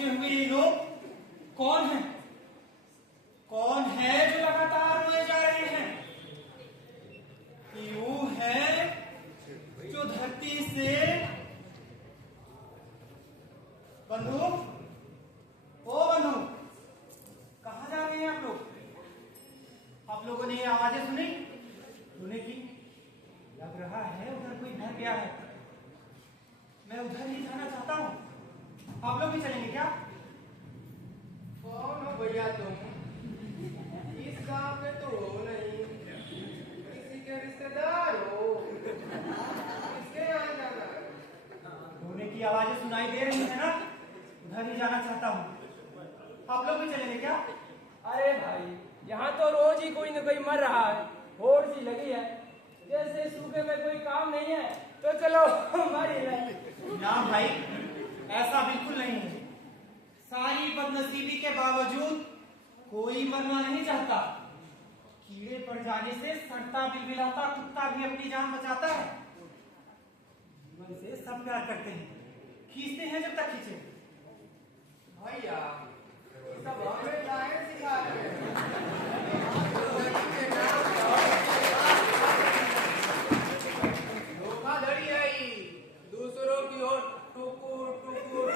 पहुंचे हुए ये लोग कौन हैं? कौन है जो लगातार रोए जा रहे हैं? यूं है जो धरती से बंधु, ओ बंधु, कहाँ जा रहे हैं आप लोग? आप लोगों ने ये आवाजें सुनी? सुने की लग रहा है उधर कोई घर गया है। मैं उधर ही जाना चाहता हूँ। आप लोग भी चलेंगे क्या? कौन हो भैया तुम? इस गांव में तो हो नहीं, किसी के रिश्तेदार हो? किसके यहाँ जाना है? रोने की आवाजें सुनाई दे रही है ना, उधर ही जाना चाहता हूँ। आप लोग भी चलेंगे क्या? अरे भाई, यहाँ तो रोज ही कोई न कोई मर रहा है, होड़ सी लगी है। जैसे सूखे में कोई काम नहीं है तो चलो मर ही रहे। ना भाई, ऐसा बिल्कुल नहीं है। सारी बदनसीबी के बावजूद कोई मरना नहीं चाहता। कीड़े पड़ जाने से सड़ता बिलबिलाता कुत्ता भी अपनी जान बचाता है। जीवन से सब प्यार करते हैं, खींचते हैं जब तक खींचे। भैया ये सब हमें काहे सिखा रहे हैं? धोखाधड़ी है ये, दूसरों की ओर टुकुर टुकुर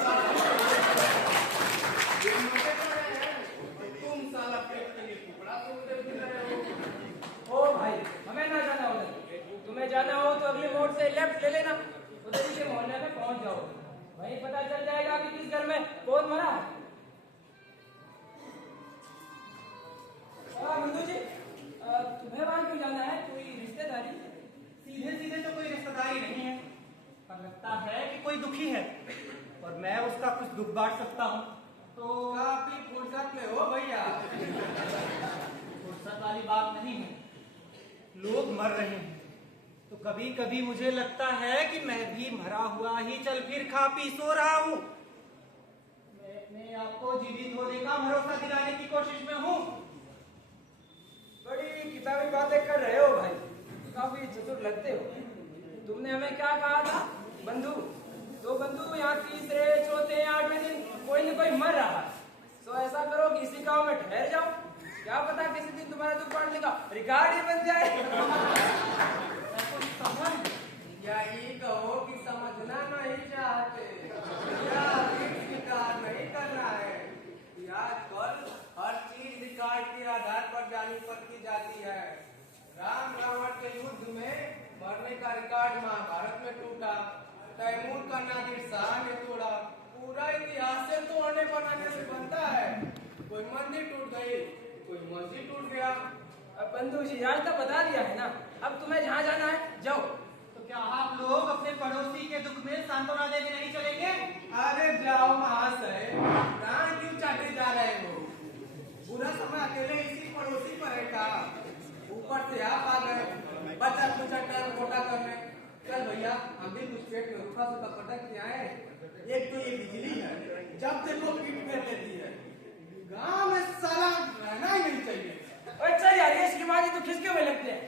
तुम साला पेट के लिए टुकड़ा तोड़ते फिर रहे हो। ओ भाई, हमें ना जाना उधर। तुम्हें जाना हो तो अगले मोड़ से लेफ्ट ले लेना, उधर ही के मोहल्ले में पहुंच जाओ। वहीं पता चल जाएगा कि किस घर में कौन मरा है। बंधु जी, तुम्हें वहां क्यों जाना है? कोई रिश्तेदारी? सीधे सीधे तो कोई रिश्तेदारी नहीं है, पर लगता है कि कोई दुखी है और मैं उसका कुछ दुख बांट सकता हूँ। तो काफी फुर्सत में हो भैया। फुर्सत वाली बात नहीं है। लोग मर रहे हैं तो कभी कभी मुझे लगता है कि मैं भी मरा हुआ ही चल फिर खा पी सो रहा हूँ। मैं अपने आप को जीवित होने का भरोसा दिलाने की कोशिश में हूँ। बड़ी किताबी बातें कर रहे हो भाई, काफी चतुर लगते हो। तुमने हमें क्या कहा था? बंधु। तो बंधु, यहाँ तीसरे चौथे 8वें दिन कोई न कोई मर रहा है, तो ऐसा करो कि इसी गांव में ठहर जाओ। क्या पता किसी दिन तुम्हारा दुख बांटने का रिकॉर्ड ही बन जाए। या ये कहो कि समझना नहीं चाहते या स्वीकार नहीं करना है कि आजकल हर चीज रिकॉर्ड के आधार पर जानी पड़ती जाती है। राम रावण के युद्ध में मरने का रिकॉर्ड महाभारत में टूटा, तैमूर का नादिर शाह ने तोड़ा। पूरा इतिहास से तो आने बनाने से बनता है। कोई मंदिर टूट गई, कोई मस्जिद टूट गया। अब बंधु जी, आज तो बता दिया है ना, अब तुम्हें जहाँ जाना है जाओ। तो क्या आप लोग अपने पड़ोसी के दुख में सांत्वना देने नहीं चलेंगे? अरे जाओ महाशय, कहाँ क्यों चाटे जा रहे हो? पूरा समय अकेले इसी पड़ोसी पर है का? ऊपर से आप आ गए बचा कुचा टाइम मोटा करने। चल भैया, हम भी कुछ पेट में रूखा सूखा पटक के आए। एक तो ये बिजली है, जब देखो पीट कर लेती है। गांव में साला रहना ही नहीं चाहिए। अच्छा यार, ये इसकी बात तो खिसके हुए लगते हैं।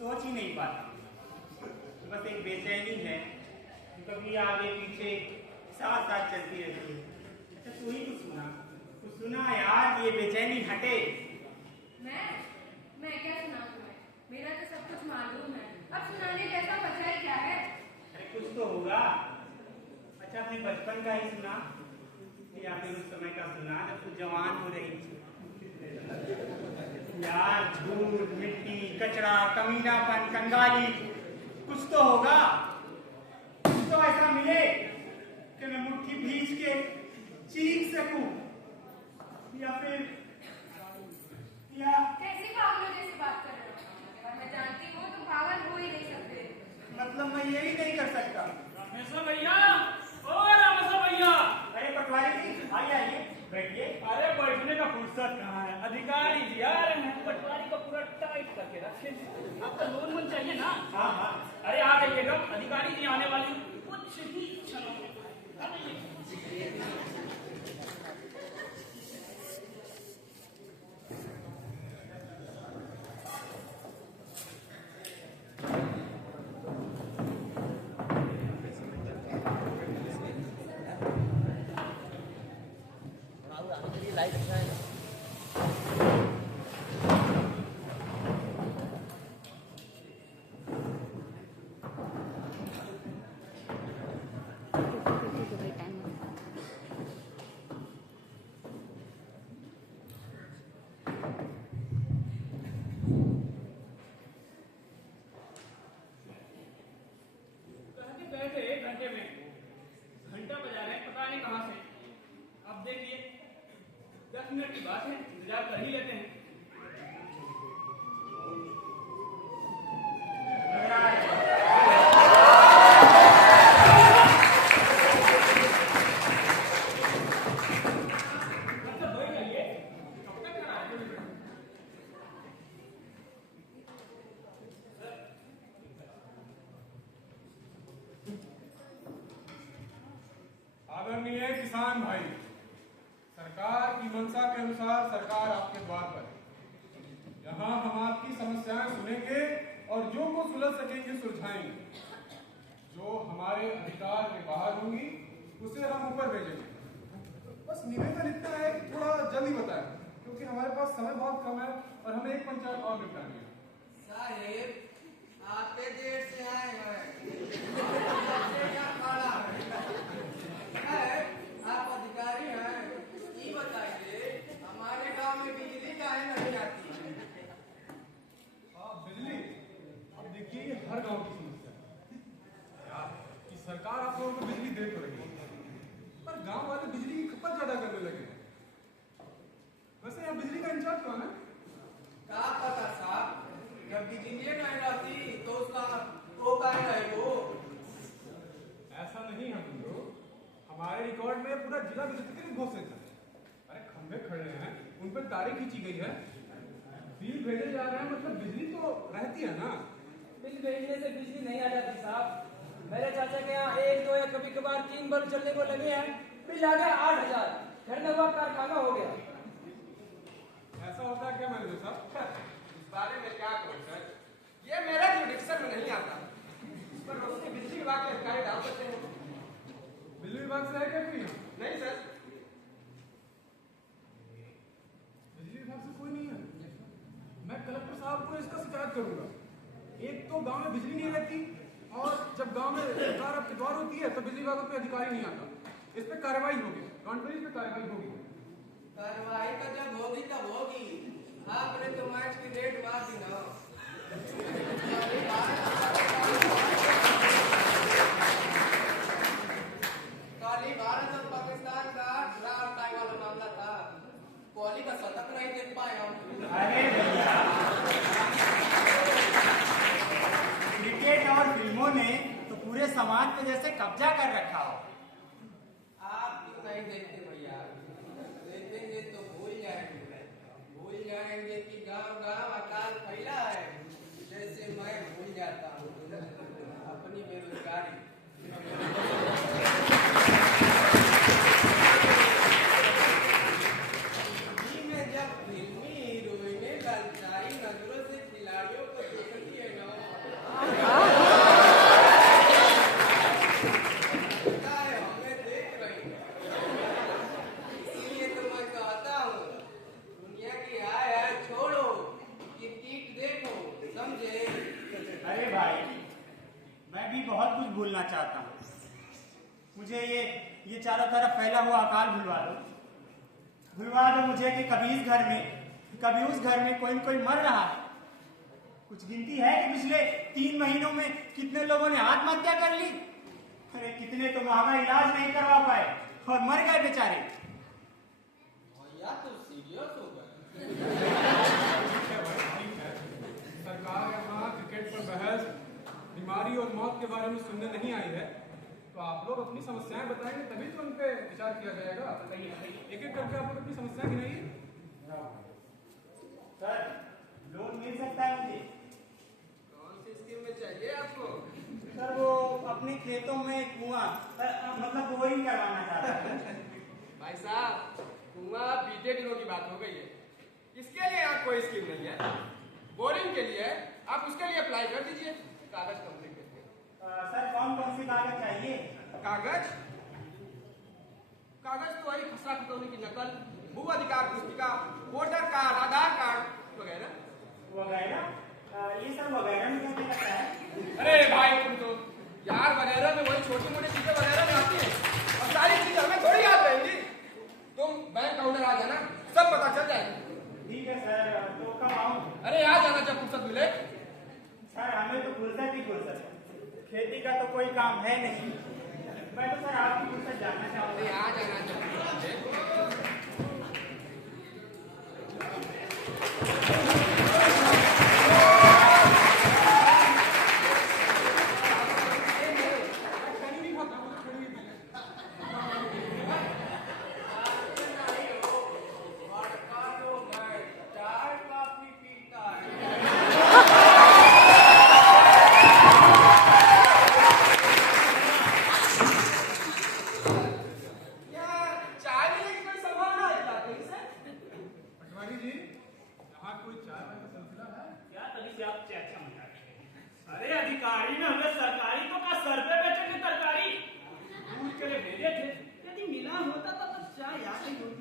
सोच ही नहीं पाता। बस एक बेचैनी है, कभी आगे पीछे साथ साथ चलती रहती है। अच्छा तू ही कुछ सुना यार, ये बेचैनी हटे। मैं क्या सुना तुम्हें? मेरा तो सब कुछ मालूम है, अब सुनाने जैसा बचा ही क्या है? अरे कुछ तो होगा। अच्छा अपने बचपन का ही सुना या फिर उस समय का सुना जब तू जवान हो रही थी। यार धूल मिट्टी कचरा कमीनापन कंगाली कुछ तो होगा। कुछ तो ऐसा मिले कि मैं मुट्ठी भींच के चीख सकूं या फिर या कैसी पागलों जैसी बात कर रहे हो? और मैं जानती हूँ तुम पागल हो ही नहीं सकते। मतलब मैं यही नहीं कर सकता। रामेश्वर भैया, ओ रामेश्वर भैया, अरे पटवारी जी आइए आइए बैठिए। अरे बैठने का फुर्सत कहाँ है? अधिकारी जी आ रहे हैं, पटवारी को पूरा टाइट करके रखे। आपको लोन मन चाहिए ना? हाँ हाँ अरे आ जाइएगा, अधिकारी जी आने वाली कुछ ही क्षणों में। आ जाइए। बैठे 1 घंटे में घंटा बजा रहे हैं, पता नहीं कहाँ से। अब देखिए 10 मिनट की बात है, इंतजार कर ही लेते हैं। अच्छा दो ही चाहिए, कब तक खड़ा है? आदरणीय किसान भाई, सरकार की मंशा के अनुसार सरकार आपके द्वार पर है। यहाँ हम आपकी समस्याएं सुनेंगे और जो को सुलझ सकेंगे सुलझाएंगे। जो हमारे अधिकार के बाहर होंगी उसे हम ऊपर भेजेंगे। बस निवेदन इतना है कि थोड़ा जल्दी बताएं, क्योंकि हमारे पास समय बहुत कम है और हमें एक पंचायत और निपटानी है। साहेब आपके देर से आए हैं। खड़ा है। आप अधिकारी हैं, ये बताइए हमारे गांव में बिजली काहे नहीं आती है? बिजली, अब देखिए ये हर गांव की समस्या है यार, कि सरकार आप लोगों को बिजली दे तो रही है, पर गांव वाले बिजली की खपत ज्यादा करने लगे हैं। वैसे यहाँ बिजली का इंचार्ज कौन है? क्या पता साहब, जब बिजली नहीं रहती तो उसका वो काहे नहीं वो? ऐसा नहीं है बंधु, हमारे रिकॉर्ड में पूरा जिला विद्युतीकरण घोषित है। अरे खंभे खड़े हैं, उन पर तारें खींची गई है, बिल भेजे जा रहे हैं, मतलब बिजली तो रहती है ना। बिल भेजने से बिजली नहीं आ जाती साहब। मेरे चाचा के यहाँ 1, 2 या कभी कभार 3 बल्ब चलने को लगे हैं, बिल आ गया 8000। घर में हुआ कारखाना हो गया। ऐसा होता है क्या मैनेजर साहब? इस बारे में क्या करूं सर, ये मेरे जुडिक्शन में नहीं आता। इस पर रोशनी बिजली विभाग के अधिकारी डाल सकते हैं। बिजली विभाग से है क्या कोई यहाँ? नहीं सर, बिजली विभाग से कोई नहीं है। मैं कलेक्टर साहब को इसका शिकायत करूंगा। एक तो गांव में बिजली नहीं रहती, और जब गांव में सरकार आपके द्वार होती है तो बिजली विभाग पे अधिकारी नहीं आता। इस पे कार्रवाई होगी, कांफ्रेंस पे कार्रवाई होगी। कार्रवाई का जब होगी तब होगी। आपने तो मैच की डेट बात दी ना। कल ही भारत और पाकिस्तान का ड्राफ्ट टाई वाला मामला था, कोहली का शतक नहीं देख पाए हम। अरे भैया, क्रिकेट और फिल्मों ने तो पूरे समाज पे जैसे कब्जा कर रखा हो। आप क्यों नहीं देखते भैया? देखेंगे तो भूल जाएंगे कि गांव गांव अकाल फैला है, जैसे मैं भूल जाता हूँ अपनी बेरोजगारी। टीवी में जब फिल्मी हीरोइनें ललचाई नजरों से खिलाड़ियों को देखती है ना, लगता है हमें देख रही है। इसीलिए तो मैं कहता हूँ, दुनिया की हाय हाय छोड़ो, क्रिकेट देखो, समझे? अरे भाई, मैं भी बहुत कुछ भूलना चाहता हूँ। मुझे ये चारों तरफ फैला हुआ अकाल भुलवा दो मुझे कि कभी इस घर में कभी उस घर में कोई न कोई मर रहा है। कुछ गिनती है कि पिछले 3 महीनों में कितने लोगों ने आत्महत्या कर ली। अरे कितने तो महंगा इलाज नहीं करवा पाए और मर गए बेचारे। भैया तो सीरियस हो गए। सरकार यहाँ क्रिकेट पर बहस, बीमारी और मौत के बारे में सुनने नहीं आई है, तो आप लोग अपनी समस्याएं बताएंगे तभी तो उन पे विचार किया जाएगा। एक एक करके आप लोग अपनी समस्याएं गिनाइए। सर लोन मिल सकता है मुझे? कौन सी स्कीम में चाहिए आपको? सर वो अपने खेतों में कुआं मतलब बोरिंग करवाना चाहता है। भाई साहब, कुआं बीते दिनों की बात हो गई है। इसके लिए आप कोई स्कीम नहीं है। बोरिंग के लिए आप उसके लिए अप्लाई कर दीजिए, कागज कंप्लीट करके। सर कौन कौन सी कागज चाहिए? कागज कागज तो वही खसरा खतौनी की नकल, भू अधिकार पुस्तिका, वोटर कार्ड, आधार कार्ड वगैरह वगैरह। ये सब वगैरह में क्या लगता है? अरे भाई तुम तो यार वगैरह में वही छोटी मोटी चीजें वगैरह में आती है और सारी चीजें हमें थोड़ी याद रहेंगी। तुम बैंक काउंटर आ जाना, सब पता चल जाएगा। ठीक है सर, तो कब आऊँ? अरे आ जाना जब फुर्सत मिले। सर हमें तो फुर्सत ही फुर्सत है, खेती का तो कोई काम है नहीं। मैं तो सर आपकी फुर्सत जानना अरे चाहूँगा। आ जाना जब फुर्सत मिले। पटवारी जी, यहाँ कोई चाय वाय का सिलसिला है? क्या तभी से आप अच्छा मजा रहे हैं। अरे अधिकारी ने हमें सरकारी तो का सर पे बेचेंगे तरकारी दूध के लिए भेजे थे। यदि मिला होता तो चाय यहाँ नहीं होती।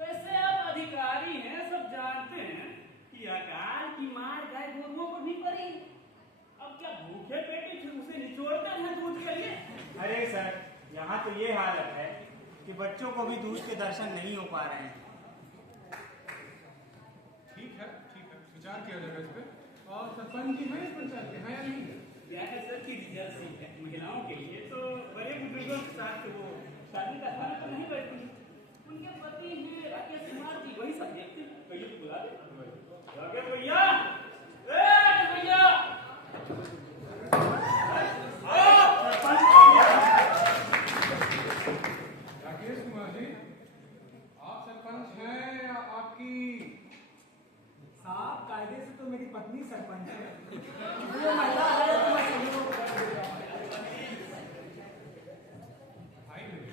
वैसे आप अधिकारी हैं, सब जानते हैं कि अकाल की मार गाय गोरुओं को नहीं पड़ी। अब क्या भूखे पेटी फिर उसे निचोड़ते हैं दूध के लिए? अरे सर यहाँ तो ये हालत है कि बच्चों को भी दूध के दर्शन नहीं हो पा रहे हैं। ठीक है, विचार किया जाएगा इस पे। और सरपंच जी हैं इस पंचायत के, हैं या नहीं? क्या है सर की रिजल्ट सही है महिलाओं के लिए, तो बड़े बुजुर्गों के साथ वो शादी का खाना तो नहीं बैठती। उनके पति हैं राकेश कुमार जी, वही सब देखते हैं। कहिए तो बुला दे राकेश भैया, राकेश भैया राकेश कुमार जी, आप सरपंच हैं या आपकी? साहब कायदे से तो मेरी पत्नी सरपंच है, वो महिला है तो मैं सहयोग कर दूंगा। भाई मेरे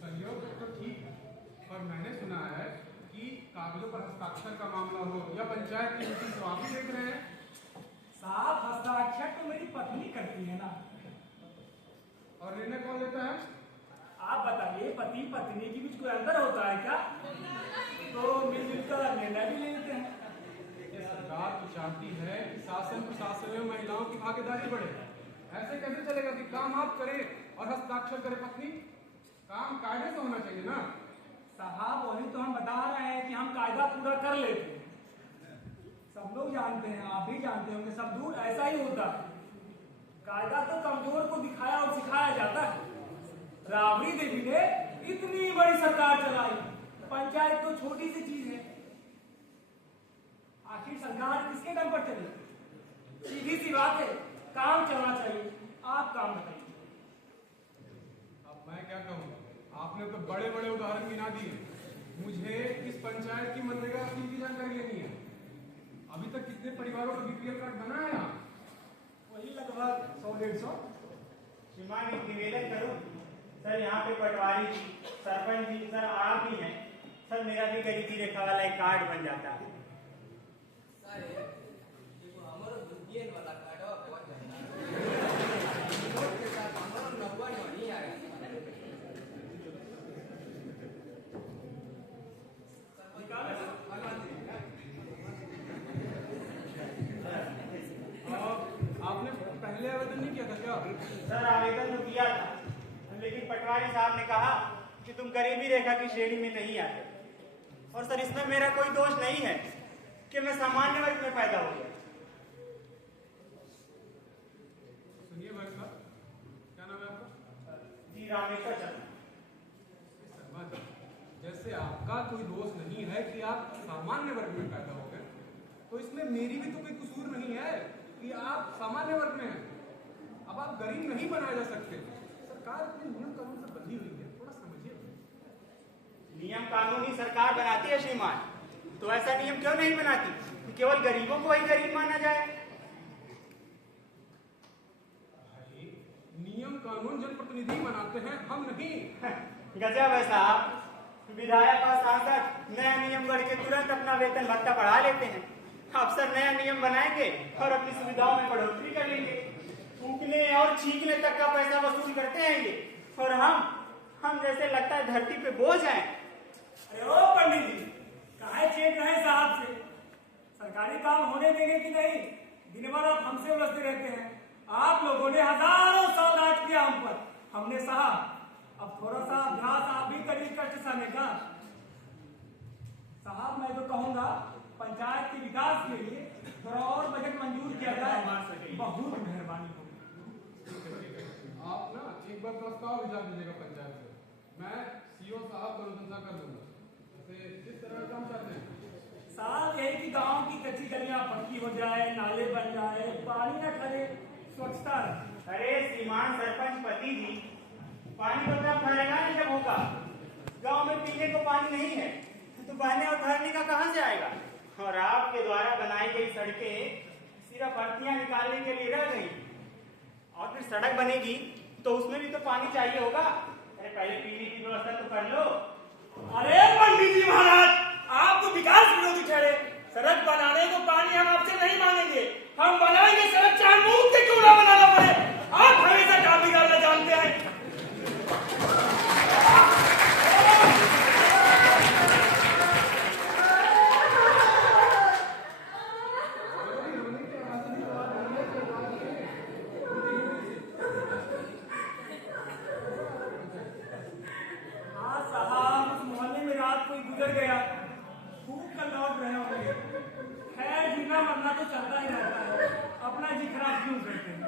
सहयोग तो ठीक है, पर मैंने सुना है कि कागजों पर हस्ताक्षर का मामला हो या पंचायत की मीटिंग तो आप ही देख रहे हैं। साहब हस्ताक्षर तो मेरी पत्नी करती है ना। और निर्णय कौन लेता है? आप बताइए, पति पत्नी के बीच कोई अंतर होता है क्या? तो मिलजुल कर निर्णय भी ले लेते हैं। ये सरकार तो चाहती है कि शासन प्रशासन में महिलाओं की भागीदारी बढ़े। ऐसे कैसे चलेगा कि काम आप करें और हस्ताक्षर करे पत्नी? काम कायदे से होना चाहिए ना। साहब वही तो हम बता रहे हैं कि हम कायदा पूरा कर लेते हैं। सब लोग जानते हैं, आप भी जानते होंगे, सब दूर ऐसा ही होता है। कायदा तो कमजोर को दिखाया और सिखाया जाता है। राबड़ी देवी ने इतनी बड़ी सरकार चलाई, पंचायत तो छोटी सी चीज है। आखिर सरकार किसके दम पर चली? सीधी सी बात है, काम चलना चाहिए। आप काम बताइए। अब मैं क्या कहूँ, आपने तो बड़े बड़े उदाहरण गिना दिए। मुझे इस पंचायत की मनरेगा स्कीम की जानकारी लेनी है। अभी तक कितने परिवारों का बीपीएल कार्ड बना है यहाँ? वही लगभग 100-150। श्रीमान एक निवेदन करूं सर, यहाँ पे पटवारी जी, सरपंच जी, सर आप भी हैं सर, मेरा भी गरीबी रेखा वाला एक कार्ड बन जाता है। सर देखो हमारा बीपीएल वाला कार्ड बहुत ज्यादा है। के साथ हमारा नंबर नहीं आया। आपने पहले आवेदन नहीं किया था क्या? सर आवेदन तो किया था, लेकिन पटवारी साहब ने कहा कि तुम गरीबी रेखा की श्रेणी में नहीं आते। और सर इसमें मेरा कोई दोष नहीं है, कि मैं सामान्य वर्ग में पैदा हो गया। सुनिए भाई साहब, क्या नाम है आपका? जी रामेश्वर शर्मा। शर्मा जी, जैसे आपका कोई दोष नहीं है कि आप सामान्य वर्ग में पैदा हो गए, तो इसमें मेरी भी तो कोई कसूर नहीं है कि आप सामान्य वर्ग में हैं। अब आप गरीब नहीं बनाए जा सकते। सरकार अपने नियम कानून से बंधी हुई है, थोड़ा समझिए। नियम कानून ही सरकार बनाती है श्रीमान, तो ऐसा नियम क्यों नहीं बनाती कि केवल गरीबों को ही गरीब माना जाए? भाई, नियम कानून जनप्रतिनिधि बनाते हैं, हम नहीं। गजब है साहब, विधायक और सांसद नया नियम गढ़ के तुरंत अपना वेतन भत्ता बढ़ा लेते हैं। अफसर नया नियम बनाएंगे और अपनी सुविधाओं में बढ़ोतरी कर लेंगे, थूकने और छींकने तक का पैसा वसूल करते रहेंगे, और हम जैसे लगता है धरती पे बोझ हैं। अरे ओ पंडित जी, काहे चेक रहे साहब से? सरकारी काम होने देंगे कि नहीं? दिन भर आप हमसे उलझते रहते हैं। आप लोगों ने हजारों सौगात किया हम पर, हमने सहा। अब थोड़ा सा अभ्यास आप भी करिए कष्ट सहने का। साहब मैं तो कहूँगा पंचायत के विकास के लिए थोड़ा और बजट मंजूर किया जाए, बहुत मेहरबानी होगी। आप ना एक बार प्रस्ताव भिजवा दीजिएगा पंचायत से, मैं सीओ साहब को अनुशंसा कर दूंगा। किस तरह का काम चाहते हैं? साहब यही कि गांव की कच्ची गलियां पक्की हो जाए, नाले बन जाए, पानी न खड़े, स्वच्छता रहे। अरे श्रीमान सरपंच पति जी, पानी तो तब भरेगा ना जब होगा। गांव में पीने को पानी नहीं है तो बहने और भरने का कहां से आएगा? और आपके द्वारा बनाई गई सड़कें सिर्फ अर्थियां निकालने के लिए रह गई, और फिर सड़क बनेगी तो उसमें भी तो पानी चाहिए होगा। अरे पहले पीने की व्यवस्था तो कर लो। अरे पंडित जी महाराज, आप तो विकास विरोधी ठहरे। सड़क बनाने को पानी हम आपसे नहीं मांगेंगे, हम बनाएंगे सड़क, चाहे मुंह से क्यों ना बनाना पड़े। आप हमेशा काम बिगाड़ना जानते हैं। हाँ साहब, उस मोहल्ले में रात कोई गुजर गया, खूब कर लौट रहे होंगे। खैर जीना मरना तो चलता ही रहता है, अपना जी खराब क्यों करते हैं?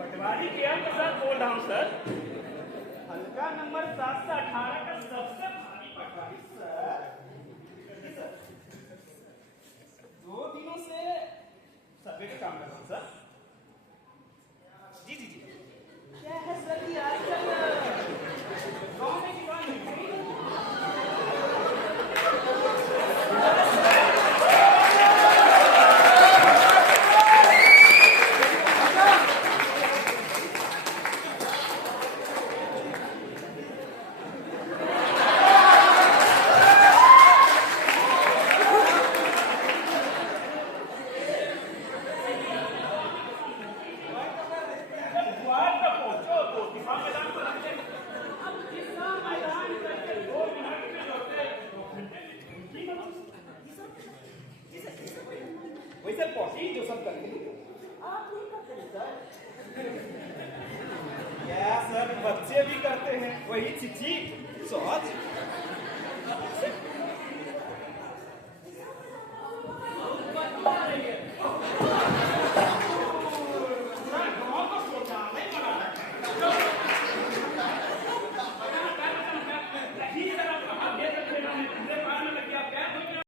पटवारी केएम प्रसाद बोल रहा हूँ सर। हल्का नंबर 718 का सबसे भारी पटवारी सर। जी सर, 2 दिनों से सर्वे का काम कर रहा हूँ सर। जी जी जी, क्या है सर कि आजकल गाँव में दीवार नहीं है। वैसे पॉटी जो सब करते हैं आप नहीं करते सर? क्या सर, बच्चे भी करते हैं वही चिची शौच।